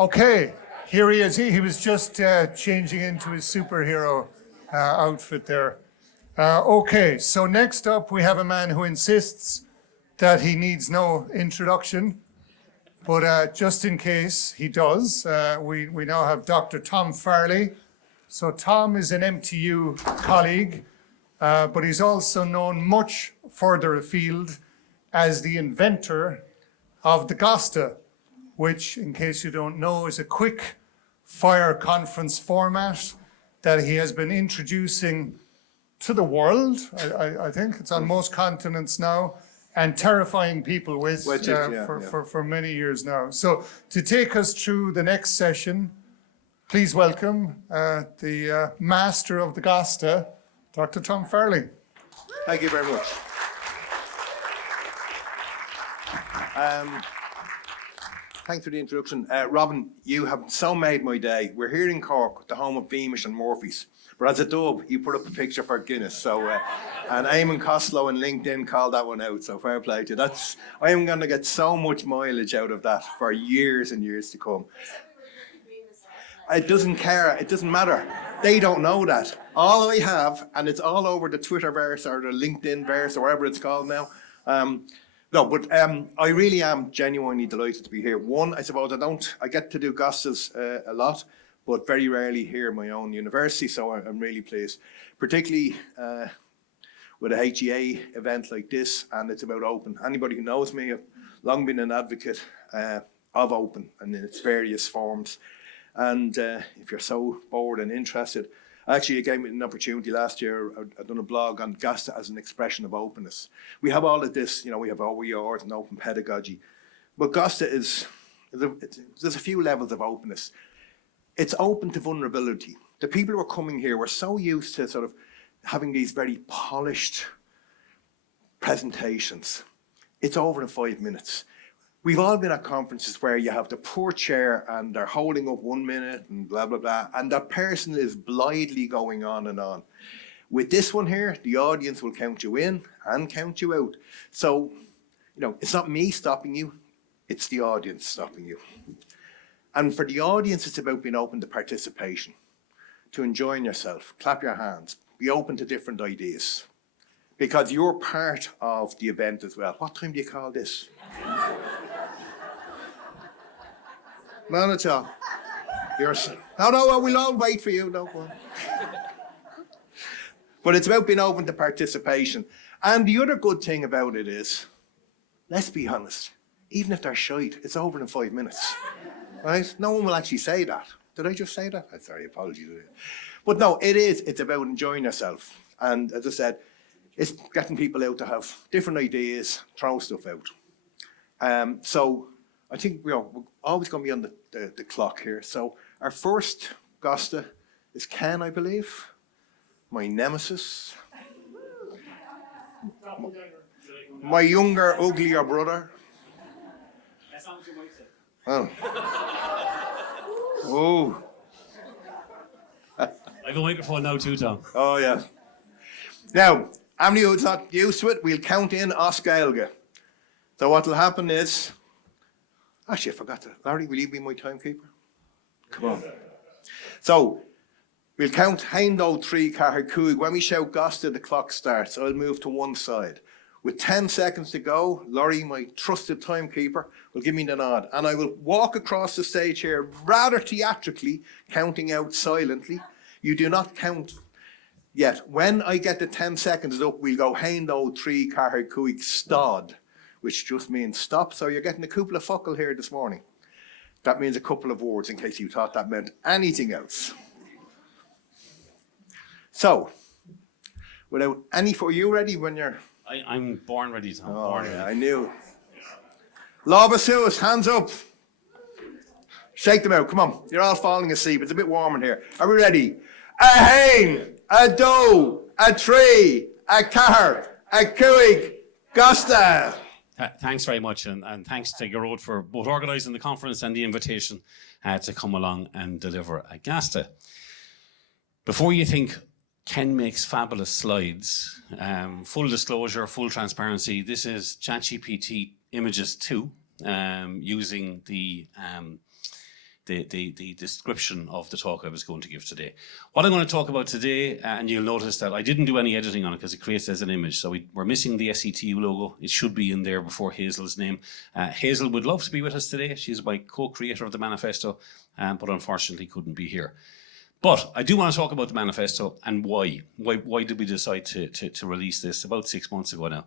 Okay, here he is. He was just changing into his superhero outfit there. Okay, so next up we have a man who insists that he needs no introduction, but just in case he does, we now have Dr. Tom Farrelly. So Tom is an MTU colleague, but he's also known much further afield as the inventor of the Gasta, which, in case you don't know, is a quick fire conference format that he has been introducing to the world. I think it's on most continents now, and terrifying people with for many years now. So to take us through the next session, please welcome the master of the Gasta, Dr. Tom Farrelly. Thank you very much. Thanks for the introduction. Robin, you have so made my day. We're here in Cork, the home of Beamish and Murphy's. But as a dub, you put up a picture for Guinness. So, and Eamon Costello and LinkedIn called that one out. So fair play to you. I am going to get so much mileage out of that for years and years to come. It doesn't care. It doesn't matter. They don't know that. All I have, and it's all over the Twitterverse or the LinkedInverse or whatever it's called now. I really am genuinely delighted to be here. One, I suppose I get to do Gastas a lot, but very rarely here at my own university, so I'm really pleased. Particularly with a HEA event like this, and it's about open. Anybody who knows me, I've long been an advocate of open and in its various forms. And if you're so bored and interested, actually, it gave me an opportunity last year. I'd done a blog on Gasta as an expression of openness. We have all of this, we have OERs and open pedagogy. But Gasta there's a few levels of openness. It's open to vulnerability. The people who are coming here were so used to sort of having these very polished presentations. It's over in 5 minutes. We've all been at conferences where you have the poor chair and they're holding up 1 minute and blah, blah, blah. And that person is blithely going on and on. With this one here, the audience will count you in and count you out. So, it's not me stopping you, it's the audience stopping you. And for the audience, it's about being open to participation, to enjoying yourself, clap your hands, be open to different ideas. Because you're part of the event as well. What time do you call this? None at all. No, we'll all wait for you. No. But it's about being open to participation. And the other good thing about it is, let's be honest, even if they're shite, it's over in 5 minutes. Right? No one will actually say that. Did I just say that? I'm sorry, apologies. But no, it's about enjoying yourself. And as I said, it's getting people out to have different ideas, throw stuff out. So I think we're always going to be on the clock here. So our first Gasta is Ken, I believe, my nemesis, my younger, uglier brother. Oh. Oh. I have a microphone now too, Tom. Oh, yeah. Now, anybody who's not used to it, we'll count in Oscailga. So what will happen is, actually I forgot to, Larry, will you be my timekeeper? Come on. So, we'll count Heindo 3 Cahercuig. When we shout Gasta, the clock starts. I'll move to one side. With 10 seconds to go, Laurie, my trusted timekeeper, will give me the nod. And I will walk across the stage here rather theatrically, counting out silently. You do not count yet. When I get the 10 seconds up, we'll go Heindo 3 Cahercuig Stod, which just means stop. So you're getting a couple of fuckle here this morning. That means a couple of words in case you thought that meant anything else. So, without any, are you ready when you're... I'm born ready, Tom. Oh, born yeah, ready. I knew. Lavasus, hands up. Shake them out, come on. You're all falling asleep. It's a bit warm in here. Are we ready? A hain, a doe, a tree, a car, a cuig, Gasta. Thanks very much, and thanks to Gerard for both organising the conference and the invitation to come along and deliver a Gasta. Before you think Ken makes fabulous slides, full disclosure, full transparency, this is ChatGPT Images 2, using the the description of the talk I was going to give today. What I'm going to talk about today, and you'll notice that I didn't do any editing on it because it creates as an image. So we're missing the SETU logo. It should be in there before Hazel's name. Hazel would love to be with us today. She's my co-creator of the manifesto, but unfortunately couldn't be here. But I do want to talk about the manifesto and why. Why did we decide to release this about 6 months ago now?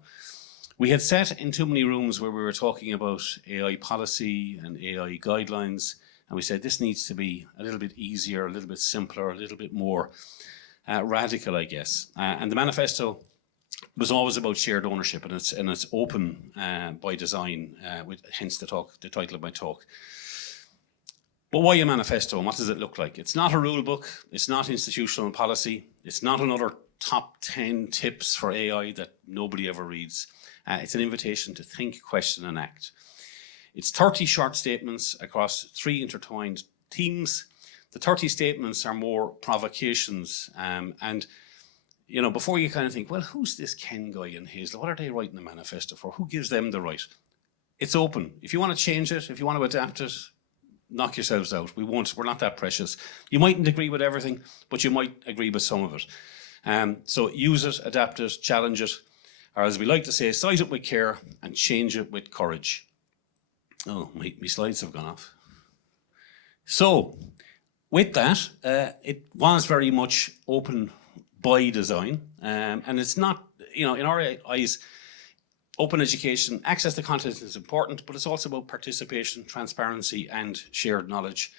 We had sat in too many rooms where we were talking about AI policy and AI guidelines, and we said this needs to be a little bit easier, a little bit simpler, a little bit more radical, I guess. And the manifesto was always about shared ownership, and it's open by design, hence the title of my talk. But why a manifesto, and what does it look like? It's not a rule book, it's not institutional policy, it's not another top 10 tips for AI that nobody ever reads. It's an invitation to think, question, and act. It's 30 short statements across 3 intertwined themes. The 30 statements are more provocations, and you know, before you kind of think, well, who's this Ken guy and Hazel? What are they writing the manifesto for? Who gives them the right? It's open. If you want to change it, if you want to adapt it, knock yourselves out. We're not that precious. You mightn't agree with everything, but you might agree with some of it. So use it, adapt it, challenge it, or as we like to say, cite it with care and change it with courage. Oh, my slides have gone off. So, with that, it was very much open by design, and it's not, you know, in our eyes, open education, access to content is important, but it's also about participation, transparency, and shared knowledge.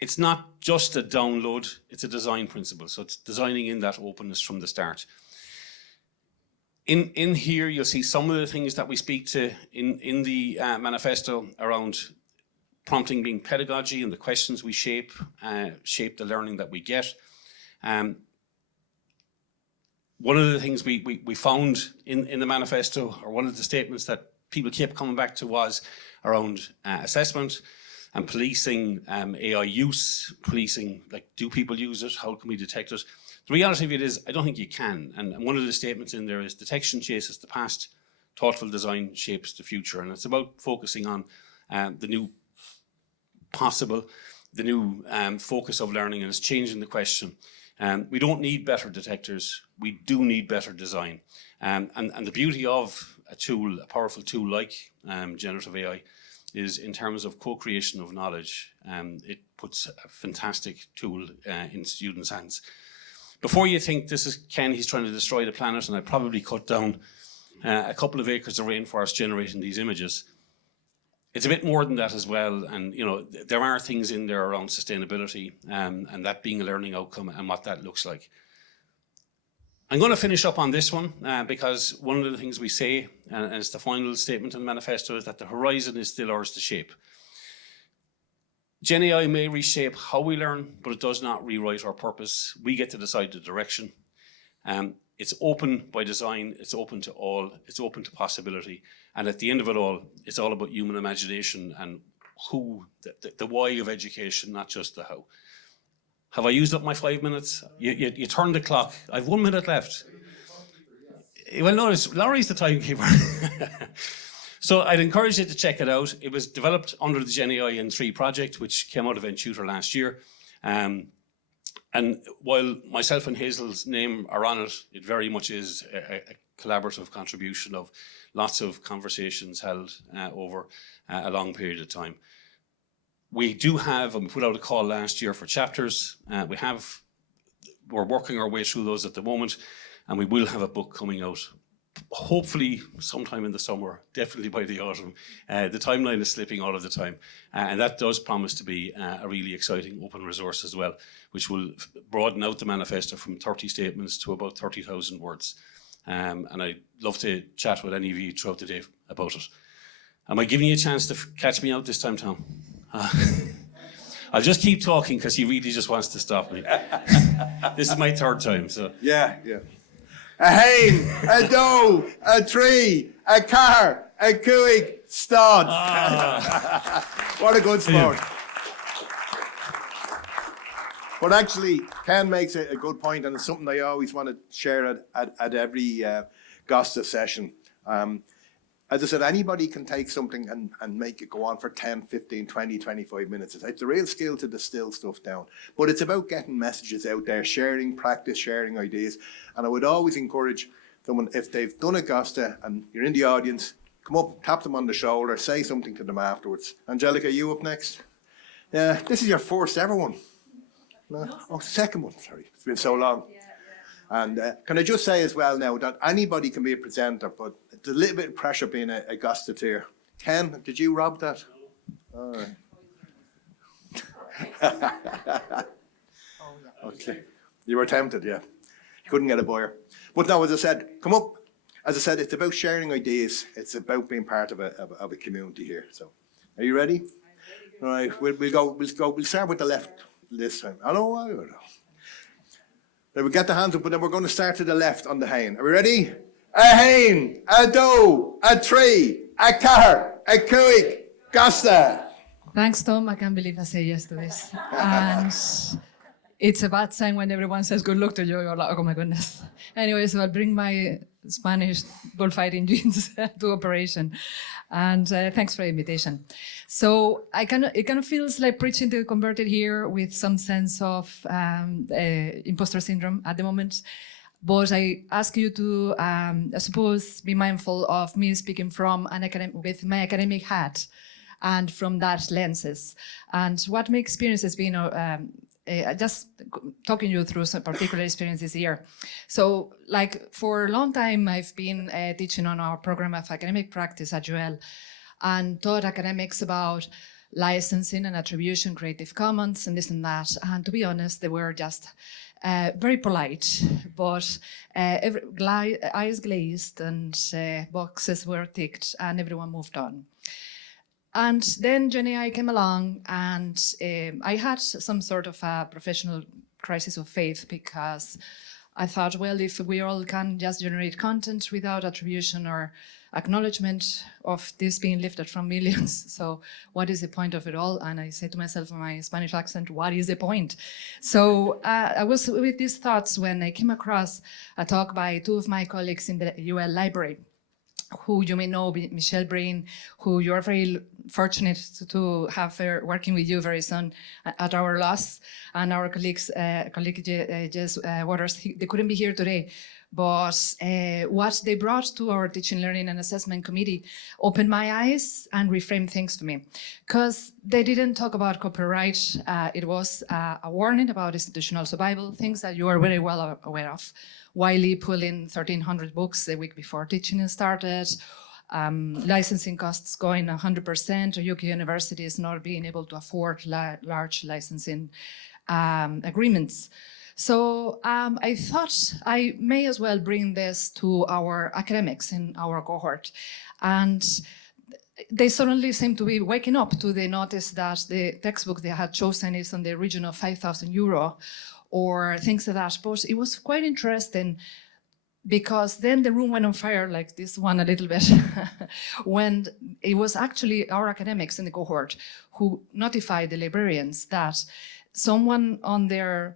It's not just a download, it's a design principle. So it's designing in that openness from the start. In here, you'll see some of the things that we speak to in the manifesto around prompting being pedagogy and the questions we shape the learning that we get. One of the things we found in the manifesto, or one of the statements that people kept coming back to, was around assessment and policing AI use, policing, like, do people use it? How can we detect it? The reality of it is, I don't think you can. And one of the statements in there is detection chases the past, thoughtful design shapes the future. And it's about focusing on the new possible, the new focus of learning, and it's changing the question. We don't need better detectors, we do need better design. And the beauty of a tool, a powerful tool like generative AI, is in terms of co-creation of knowledge. It puts a fantastic tool in students' hands. Before you think this is Ken, he's trying to destroy the planet, and I probably cut down a couple of acres of rainforest generating these images, it's a bit more than that as well. And you know, there are things in there around sustainability and that being a learning outcome and what that looks like. I'm going to finish up on this one because one of the things we say, and it's the final statement in the manifesto, is that the horizon is still ours to shape. Gen AI may reshape how we learn, but it does not rewrite our purpose. We get to decide the direction. It's open by design, it's open to all, it's open to possibility. And at the end of it all, it's all about human imagination and who, the why of education, not just the how. Have I used up my 5 minutes? You turn the clock. I have 1 minute left. Well, no, Laurie's the timekeeper. So I'd encourage you to check it out. It was developed under the Gen AI in3 project, which came out of Tutor last year. And while myself and Hazel's name are on it, it very much is a collaborative contribution of lots of conversations held over a long period of time. We do have, and we put out a call last year for chapters. We're working our way through those at the moment, and we will have a book coming out, hopefully sometime in the summer, definitely by the autumn. The timeline is slipping all of the time, and that does promise to be a really exciting open resource as well, which will broaden out the manifesto from 30 statements to about 30,000 words. And I'd love to chat with any of you throughout the day about it. Am I giving you a chance to catch me out this time, Tom? I'll just keep talking because he really just wants to stop me. This is my third time, so. Yeah. A hail, a doe, a tree, a car, a cooig, stod. What a good sport. But actually, Ken makes a good point, and it's something I always want to share at every Gasta session. As I said, anybody can take something and make it go on for 10, 15, 20, 25 minutes. It's a real skill to distill stuff down. But it's about getting messages out there, sharing practice, sharing ideas. And I would always encourage someone, if they've done a Gasta and you're in the audience, come up, tap them on the shoulder, say something to them afterwards. Angélica, you up next? This is your first ever one. No? Oh, second one, sorry. It's been so long. And can I just say as well now that anybody can be a presenter, but it's a little bit of pressure being a Gastateer. Ken, did you rob that? All right. Okay. You were tempted, yeah. You couldn't get a buyer. But no, as I said, come up. As I said, it's about sharing ideas. It's about being part of a community here. So, are you ready? All right. We'll start with the left this time. I don't know. Then we get the hands up, but then we're going to start to the left on the hain. Are we ready? A hain, a doe, a tree, a car, a cuig, Gasta. Thanks, Tom. I can't believe I say yes to this. And it's a bad sign when everyone says good luck to you. You're like, oh my goodness. Anyway, so I'll bring my Spanish bullfighting genes to operation. And thanks for the invitation. So it kind of feels like preaching to the converted here with some sense of imposter syndrome at the moment. But I ask you to, I suppose, be mindful of me speaking from with my academic hat and from that lenses. And what my experience has been, just talking you through some particular experiences here. So, like, for a long time, I've been teaching on our program of academic practice at UL and taught academics about licensing and attribution, Creative Commons, and this and that. And to be honest, they were just very polite, but eyes glazed and boxes were ticked and everyone moved on. And then GenAI came along and I had some sort of a professional crisis of faith because I thought, well, if we all can just generate content without attribution or acknowledgement of this being lifted from millions, so what is the point of it all? And I said to myself in my Spanish accent, what is the point? So I was with these thoughts when I came across a talk by two of my colleagues in the UL library, who you may know, Michelle Breen, who you're very fortunate to have working with you very soon at our loss, and our colleague Jess Waters. They couldn't be here today, but what they brought to our teaching, learning, and assessment committee opened my eyes and reframed things for me, because they didn't talk about copyright. It was a warning about institutional survival, things that you are very well aware of. Wiley pulling 1,300 books the week before teaching started, licensing costs going 100%, or UK universities not being able to afford large licensing agreements. So I thought I may as well bring this to our academics in our cohort. And they suddenly seem to be waking up to the notice that the textbook they had chosen is on the region of €5,000 or things like that. But it was quite interesting because then the room went on fire, like this one a little bit, when it was actually our academics in the cohort who notified the librarians that someone on the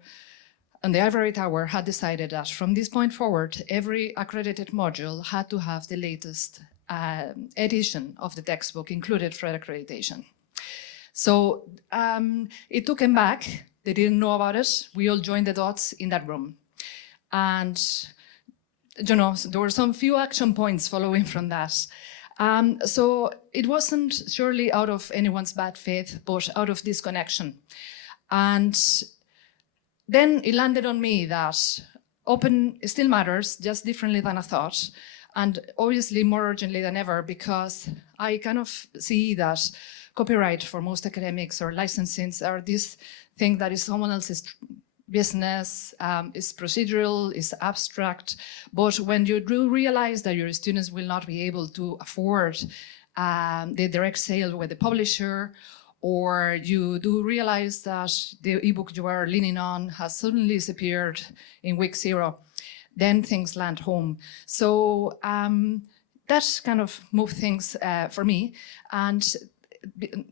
ivory tower had decided that from this point forward, every accredited module had to have the latest edition of the textbook included for accreditation. So it took them back. They didn't know about it. We all joined the dots in that room. And, you know, there were some few action points following from that. So it wasn't surely out of anyone's bad faith, but out of disconnection. And then it landed on me that open still matters, just differently than I thought. And obviously more urgently than ever, because I kind of see that copyright for most academics or licensings are this thing that is someone else's business, is procedural, is abstract. But when you do realize that your students will not be able to afford the direct sale with the publisher, or you do realize that the ebook you are leaning on has suddenly disappeared in week 0, then things land home. So that kind of moved things for me. And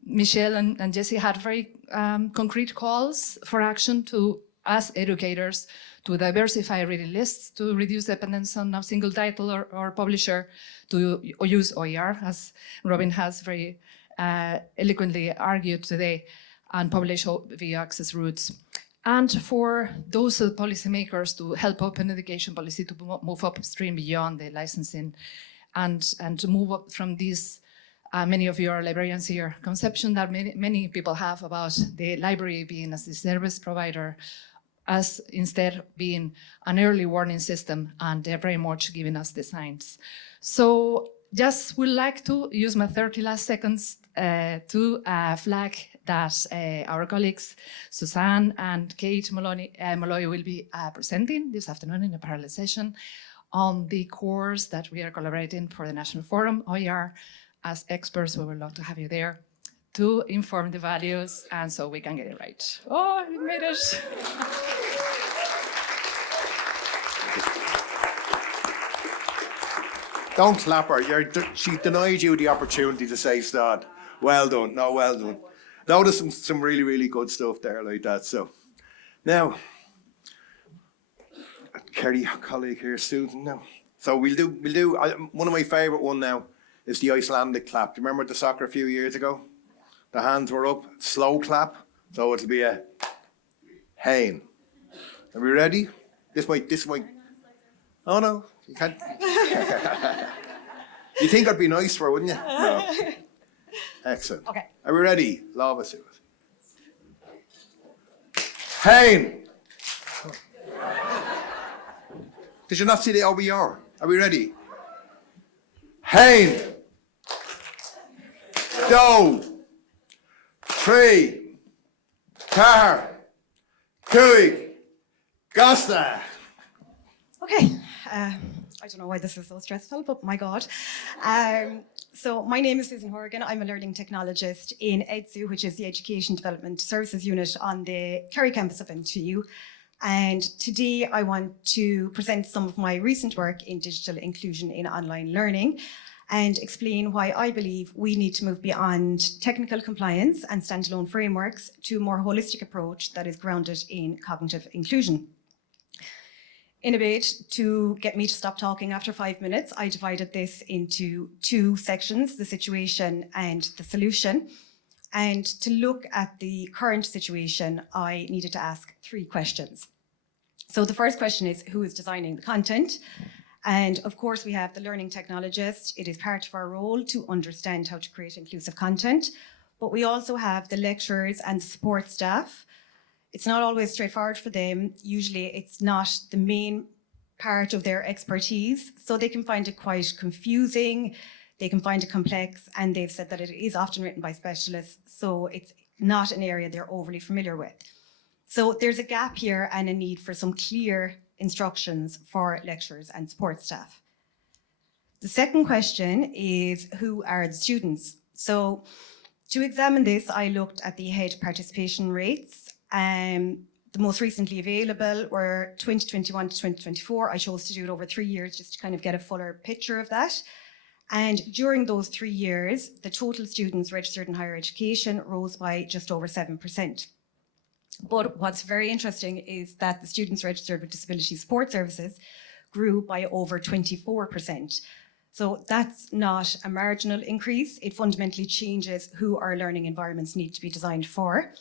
Michelle and Jesse had very concrete calls for action to as educators to diversify reading lists, to reduce dependence on a single title or publisher, to use OER, as Robin has very eloquently argued today, and publish via access routes. And for those policymakers to help open education policy to move upstream beyond the licensing and to move up from these, many of you are librarians here, conception that many people have about the library being as a service provider, as instead being an early warning system, and they're very much giving us the signs. So just would like to use my 30 last seconds to flag that our colleagues Suzanne and Kate Molloy will be presenting this afternoon in a parallel session on the course that we are collaborating for the National Forum, OER. As experts, we would love to have you there to inform the values, and so we can get it right. Oh, we made it. Don't clap her. She denied you the opportunity to say stud. Well done. No, well done. No, there's some really, really good stuff there like that. So now, Kerry, colleague here, Susan. Now, so we'll do. One of my favourite one now is the Icelandic clap. Do you remember the soccer a few years ago? The hands were up, slow clap. So it'll be a Hein. Are we ready? This might. Oh no, you can't. You think I'd be nice for her, wouldn't you? No. Excellent. Okay. Are we ready? Lava suit. Hein. Did you not see the OBR? Are we ready? Hein. Do. Tree. Car. Cooig. Gasta. Okay. I don't know why this is so stressful, but my God. So my name is Susan Horgan. I'm a learning technologist in EDSU, which is the Education Development Services Unit on the Kerry campus of NTU. And today I want to present some of my recent work in digital inclusion in online learning and explain why I believe we need to move beyond technical compliance and standalone frameworks to a more holistic approach that is grounded in cognitive inclusion. In a bid to get me to stop talking after 5 minutes, I divided this into two sections, the situation and the solution. And to look at the current situation, I needed to ask 3 questions. So the first question is, who is designing the content? And of course, we have the learning technologist. It is part of our role to understand how to create inclusive content. But we also have the lecturers and the support staff. It's not always straightforward for them. Usually it's not the main part of their expertise, so they can find it quite confusing, they can find it complex, and they've said that it is often written by specialists, so it's not an area they're overly familiar with. So there's a gap here and a need for some clear instructions for lecturers and support staff. The second question is, who are the students? So to examine this, I looked at the HEA participation rates. The most recently available were 2021 to 2024. I chose to do it over 3 years just to kind of get a fuller picture of that. And during those 3 years, the total students registered in higher education rose by just over 7%. But what's very interesting is that the students registered with disability support services grew by over 24%. So that's not a marginal increase. It fundamentally changes who our learning environments need to be designed for.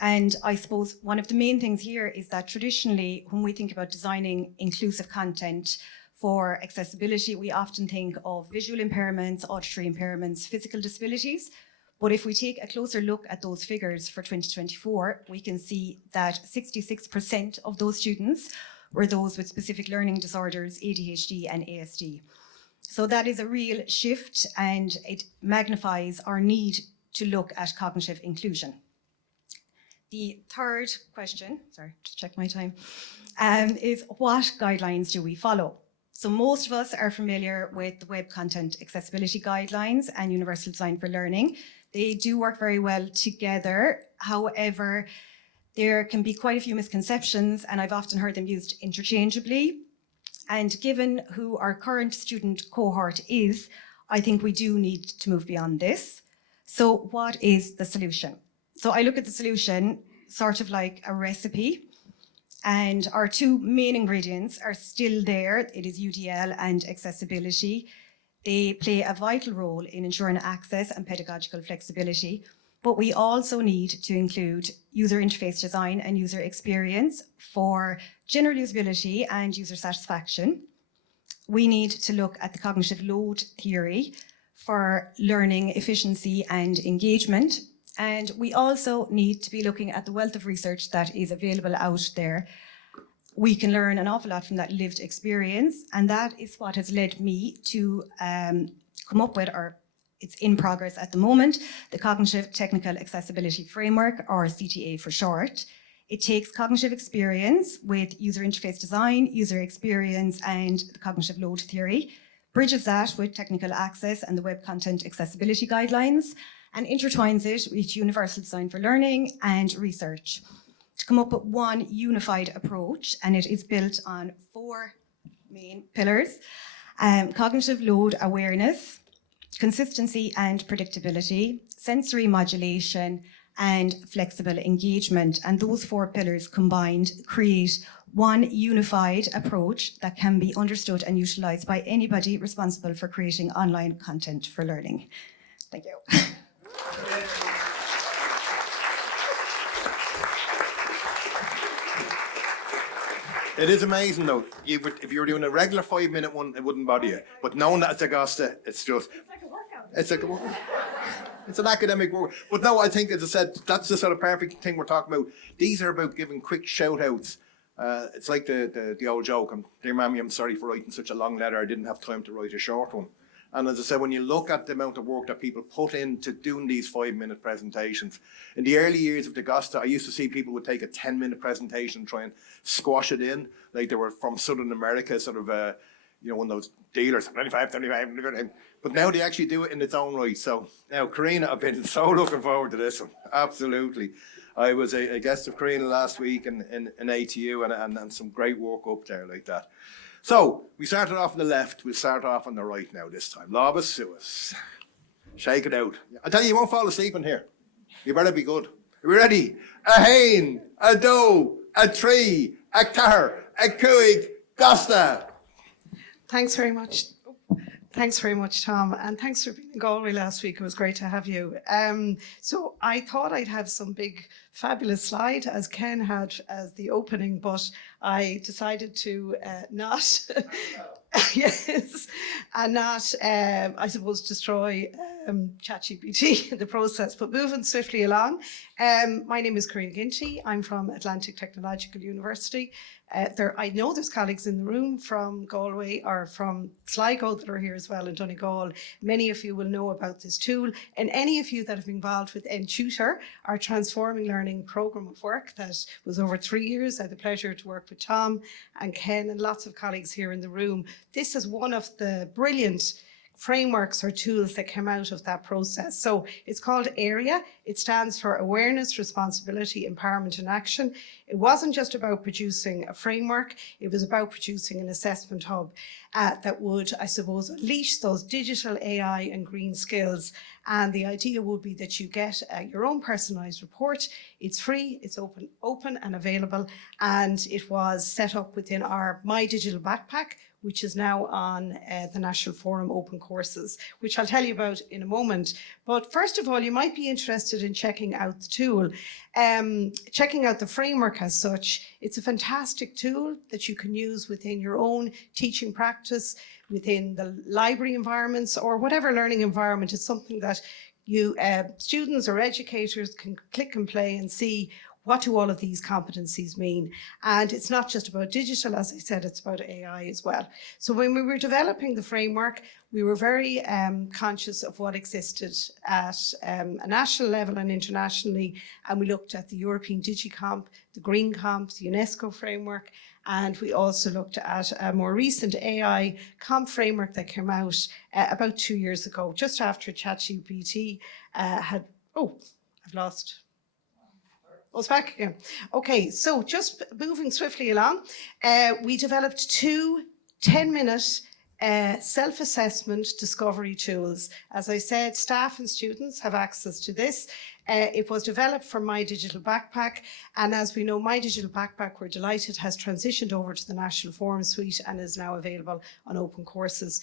And I suppose one of the main things here is that traditionally, when we think about designing inclusive content for accessibility, we often think of visual impairments, auditory impairments, physical disabilities. But if we take a closer look at those figures for 2024, we can see that 66% of those students were those with specific learning disorders, ADHD and ASD. So that is a real shift, and it magnifies our need to look at cognitive inclusion. The third question, sorry, just check my time, is what guidelines do we follow? So most of us are familiar with the Web Content Accessibility Guidelines and Universal Design for Learning. They do work very well together. However, there can be quite a few misconceptions, and I've often heard them used interchangeably. And given who our current student cohort is, I think we do need to move beyond this. So what is the solution? So I look at the solution sort of like a recipe. And our two main ingredients are still there. It is UDL and accessibility. They play a vital role in ensuring access and pedagogical flexibility, but we also need to include user interface design and user experience for general usability and user satisfaction. We need to look at the cognitive load theory for learning efficiency and engagement. And we also need to be looking at the wealth of research that is available out there. We can learn an awful lot from that lived experience, and that is what has led me to come up with, or it's in progress at the moment, the Cognitive Technical Accessibility Framework, or CTA for short. It takes cognitive experience with user interface design, user experience, and the cognitive load theory, bridges that with technical access and the web content accessibility guidelines, and intertwines it with universal design for learning and research to come up with one unified approach. And it is built on 4 main pillars: cognitive load awareness, consistency and predictability, sensory modulation, and flexible engagement. And those 4 pillars combined create one unified approach that can be understood and utilized by anybody responsible for creating online content for learning. Thank you. It is amazing though. If you were doing a regular 5-minute one, it wouldn't bother you. But knowing that it's a Gasta, it's just... It's like a workout. It's an academic work. But no, I think, as I said, that's the sort of perfect thing we're talking about. These are about giving quick shout-outs. It's like the old joke, dear mammy, I'm sorry for writing such a long letter. I didn't have time to write a short one. And as I said, when you look at the amount of work that people put into doing these 5-minute presentations, in the early years of the Gasta, I used to see people would take a 10-minute presentation and try and squash it in, like they were from Southern America, sort of, one of those dealers, 25, 35, but now they actually do it in its own right. So now, Carina, I've been so looking forward to this one, absolutely. I was a guest of Carina last week in ATU and some great work up there like that. So, we started off on the left, we'll start off on the right now this time. Lobus Suis. Shake it out. I tell you, you won't fall asleep in here. You better be good. Are we ready? A hain, a doe, a tree, a car, a cuig, Gasta. Thanks very much. Thanks very much, Tom, and thanks for being in Galway last week. It was great to have you. So I thought I'd have some big, fabulous slide, as Ken had as the opening, but I decided to not, yes, and not, I suppose, destroy ChatGPT in the process. But moving swiftly along, my name is Carina Ginty. I'm from Atlantic Technological University. I know there's colleagues in the room from Galway or from Sligo that are here as well in Donegal. Many of you will know about this tool, and any of you that have been involved with NTutor, our Transforming Learning programme of work that was over 3 years. I had the pleasure to work with Tom and Ken and lots of colleagues here in the room. This is one of the brilliant frameworks or tools that came out of that process. So it's called AREA. It stands for Awareness, Responsibility, Empowerment and Action. It wasn't just about producing a framework, it was about producing an assessment hub that would, I suppose, unleash those digital AI and green skills. And the idea would be that you get your own personalized report. It's free, it's open and available. And it was set up within our My Digital Backpack, which is now on the National Forum Open Courses, which I'll tell you about in a moment. But first of all, you might be interested in checking out the tool. Checking out the framework as such. It's a fantastic tool that you can use within your own teaching practice, within the library environments, or whatever learning environment. It's something that you students or educators can click and play and see what do all of these competencies mean? And it's not just about digital, as I said, it's about AI as well. So when we were developing the framework, we were very conscious of what existed at a national level and internationally. And we looked at the European DigiComp, the Green Comp, the UNESCO framework. And we also looked at a more recent AI comp framework that came out about 2 years ago, just after ChatGPT had, I've lost. Oh, it's back again. Okay, so just moving swiftly along, we developed two 10-minute self-assessment discovery tools. As I said, staff and students have access to this. It was developed for My Digital Backpack, and as we know, My Digital Backpack, we're delighted, has transitioned over to the National Forum Suite and is now available on open courses.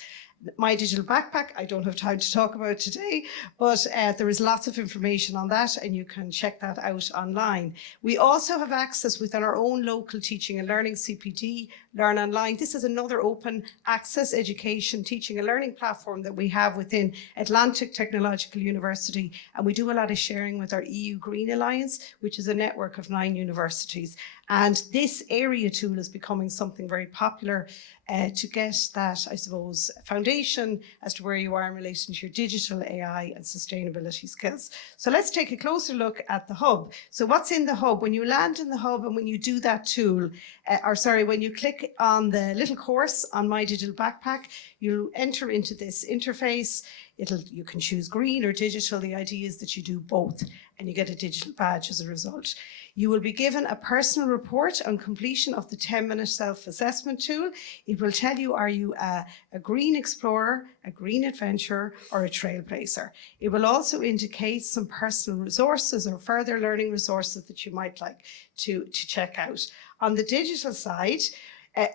My Digital Backpack, I don't have time to talk about today, but there is lots of information on that and you can check that out online. We also have access within our own local teaching and learning CPD, Learn Online. This is another open access education teaching and learning platform that we have within Atlantic Technological University, and we do a lot of sharing with our EU Green Alliance, which is a network of 9 universities. And this area tool is becoming something very popular to get that, I suppose, foundation as to where you are in relation to your digital, AI and sustainability skills. So let's take a closer look at the hub. So what's in the hub? When you land in the hub and when you do that tool, when you click on the little course on My Digital Backpack, you enter into this interface. You can choose green or digital. The idea is that you do both and you get a digital badge as a result. You will be given a personal report on completion of the 10-minute self-assessment tool. It will tell you, are you a green explorer, a green adventurer, or a trailblazer? It will also indicate some personal resources or further learning resources that you might like to check out. On the digital side,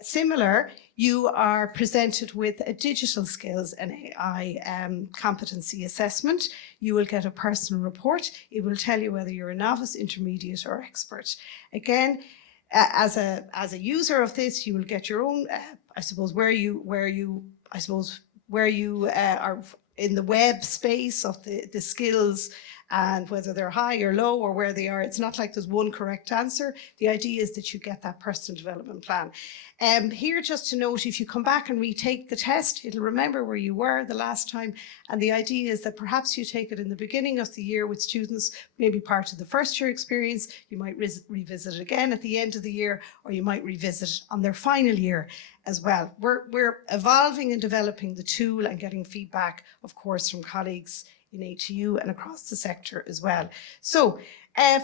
similar, you are presented with a digital skills and AI competency assessment. You will get a personal report. It will tell you whether you're a novice, intermediate, or expert. Again, as a user of this, you will get your own, I suppose, where you are in the web space of the skills and whether they're high or low or where they are. It's not like there's one correct answer. The idea is that you get that personal development plan. Here, just to note, if you come back and retake the test, it'll remember where you were the last time. And the idea is that perhaps you take it in the beginning of the year with students, maybe part of the first year experience. You might revisit it again at the end of the year, or you might revisit it on their final year as well. We're evolving and developing the tool and getting feedback, of course, from colleagues in HEU and across the sector as well. So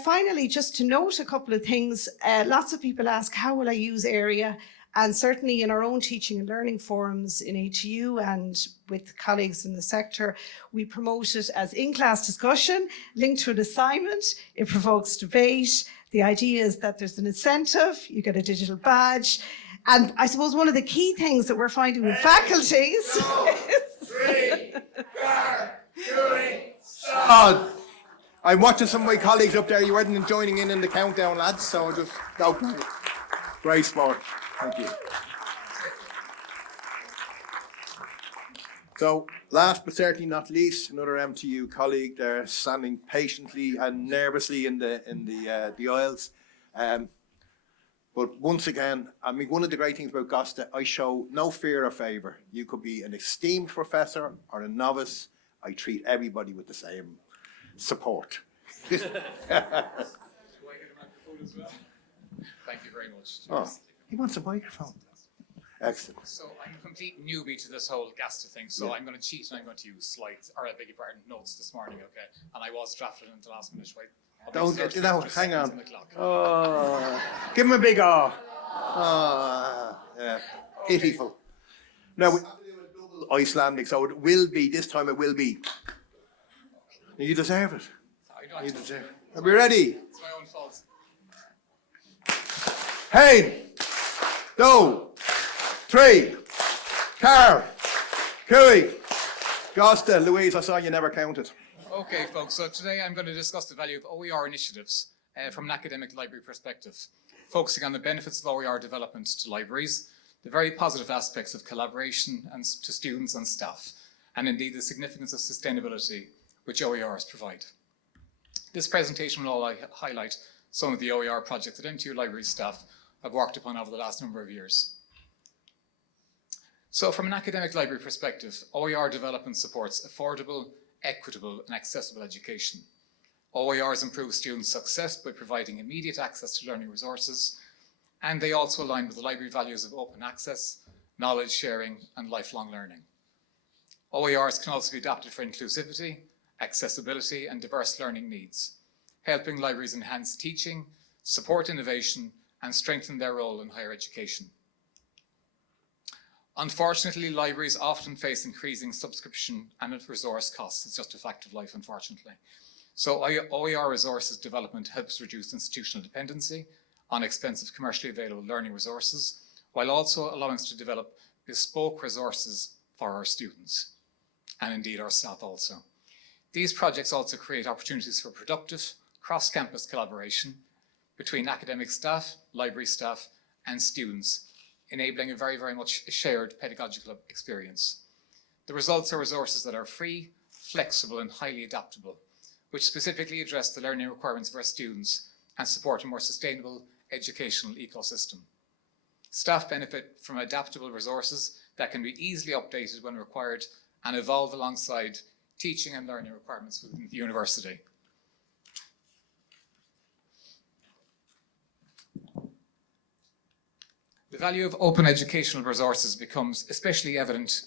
finally, just to note a couple of things, lots of people ask, how will I use AREA? And certainly in our own teaching and learning forums in HEU and with colleagues in the sector, we promote it as in-class discussion linked to an assignment. It provokes debate. The idea is that there's an incentive, you get a digital badge. And I suppose one of the key things that we're finding with faculties I'm watching some of my colleagues up there. You weren't joining in the countdown, lads, so just go. Great sport. Thank you. So, last but certainly not least, another MTU colleague there standing patiently and nervously in the aisles. But once again, I mean, one of the great things about Gasta, I show no fear or favour. You could be an esteemed professor or a novice. I treat everybody with the same support. Do I get a microphone as well? Thank you very much. Oh, he wants a microphone. Excellent. So I'm a complete newbie to this whole Gasta thing, so I'm going to cheat and I'm going to use slides, or I beg your pardon, notes this morning, okay? And I was drafted into the last minute, right? Don't get it out, hang on. Oh, give him a big ah. Oh, yeah, pitiful. Now, we have to do a double Icelandic, so it will be, this time it will be. You deserve it. You deserve it. Are we ready? It's my own fault. Hey, 2, 3, Carl, Cooey, Gasta, Louise, I saw you never counted. Okay, folks, so today I'm going to discuss the value of OER initiatives from an academic library perspective, focusing on the benefits of OER development to libraries, the very positive aspects of collaboration and to students and staff, and indeed the significance of sustainability which OERs provide. This presentation will all highlight some of the OER projects that MTU library staff have worked upon over the last number of years. So from an academic library perspective, OER development supports affordable, equitable and accessible education. OERs improve student success by providing immediate access to learning resources, and they also align with the library values of open access, knowledge sharing and lifelong learning. OERs can also be adapted for inclusivity, accessibility and diverse learning needs, helping libraries enhance teaching, support innovation and strengthen their role in higher education. Unfortunately, libraries often face increasing subscription and resource costs. It's just a fact of life, unfortunately. So OER resources development helps reduce institutional dependency on expensive commercially available learning resources, while also allowing us to develop bespoke resources for our students, and indeed our staff also. These projects also create opportunities for productive cross-campus collaboration between academic staff, library staff, and students, enabling a very, very much shared pedagogical experience. The results are resources that are free, flexible, and highly adaptable, which specifically address the learning requirements of our students and support a more sustainable educational ecosystem. Staff benefit from adaptable resources that can be easily updated when required and evolve alongside teaching and learning requirements within the university. The value of open educational resources became especially evident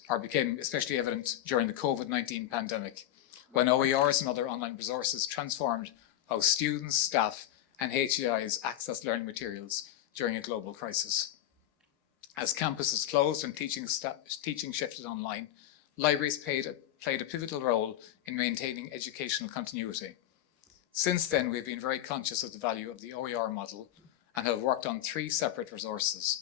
during the COVID-19 pandemic, when OERs and other online resources transformed how students, staff, and HEIs access learning materials during a global crisis. As campuses closed and teaching shifted online, libraries played a pivotal role in maintaining educational continuity. Since then, we've been very conscious of the value of the OER model and have worked on 3 separate resources.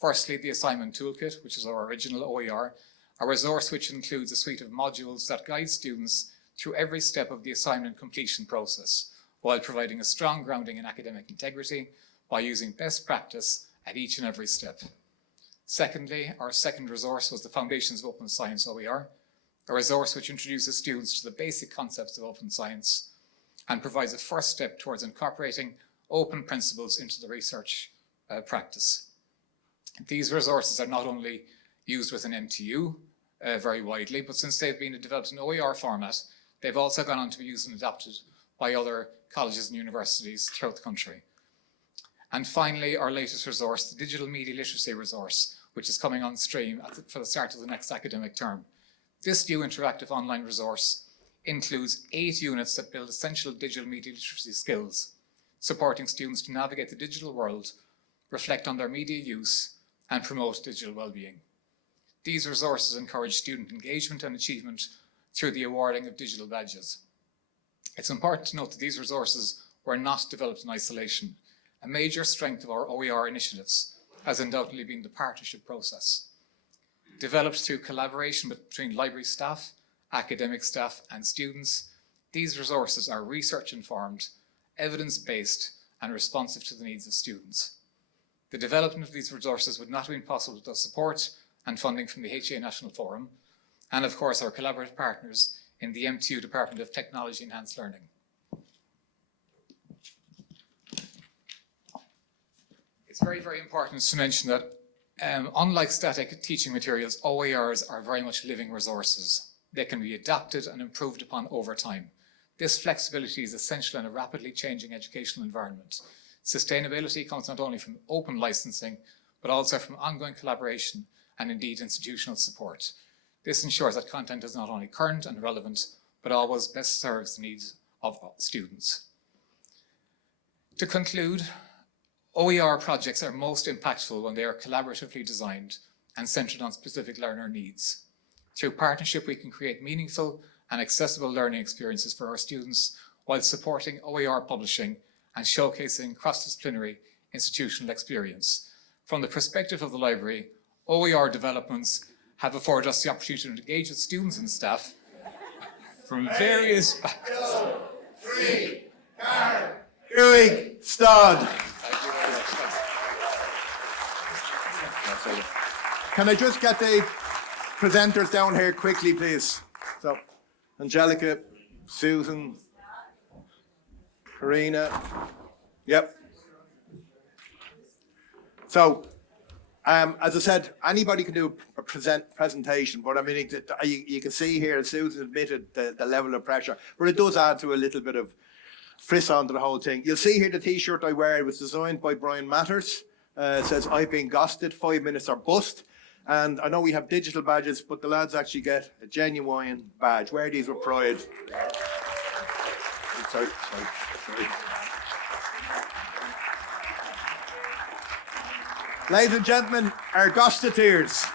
Firstly, the assignment toolkit, which is our original OER, a resource which includes a suite of modules that guide students through every step of the assignment completion process, while providing a strong grounding in academic integrity by using best practice at each and every step. Secondly, our second resource was the Foundations of Open Science OER, a resource which introduces students to the basic concepts of open science and provides a first step towards incorporating open principles into the research practice. These resources are not only used within MTU very widely, but since they've been developed in OER format, they've also gone on to be used and adapted by other colleges and universities throughout the country. And finally, our latest resource, the Digital Media Literacy resource, which is coming on stream for the start of the next academic term. This new interactive online resource includes 8 units that build essential digital media literacy skills, supporting students to navigate the digital world, reflect on their media use, and promote digital well-being. These resources encourage student engagement and achievement through the awarding of digital badges. It's important to note that these resources were not developed in isolation. A major strength of our OER initiatives has undoubtedly been the partnership process. Developed through collaboration between library staff, academic staff, and students, these resources are research-informed, evidence-based, and responsive to the needs of students. The development of these resources would not have been possible without support and funding from the HEA National Forum, and of course our collaborative partners in the MTU Department of Technology Enhanced Learning. It's very, very important to mention that unlike static teaching materials, OERs are very much living resources. They can be adapted and improved upon over time. This flexibility is essential in a rapidly changing educational environment. Sustainability comes not only from open licensing, but also from ongoing collaboration and indeed institutional support. This ensures that content is not only current and relevant, but always best serves the needs of students. To conclude, OER projects are most impactful when they are collaboratively designed and centered on specific learner needs. Through partnership, we can create meaningful and accessible learning experiences for our students while supporting OER publishing and showcasing cross-disciplinary institutional experience. From the perspective of the library, OER developments have afforded us the opportunity to engage with students and staff from various backgrounds. 3, Huey, Stod. Can I just get the presenters down here quickly, please? So, Angélica, Susan, Carina. Yep. So, as I said, anybody can do a presentation, but I mean, you can see here, Susan admitted the level of pressure, but it does add to a little bit of frisson to the whole thing. You'll see here the t-shirt I wear. It was designed by Brian Matters. It says, I've been ghosted, 5 minutes or bust. And I know we have digital badges, but the lads actually get a genuine badge. Wear these with pride. Sorry. Ladies and gentlemen, our Gasta tears.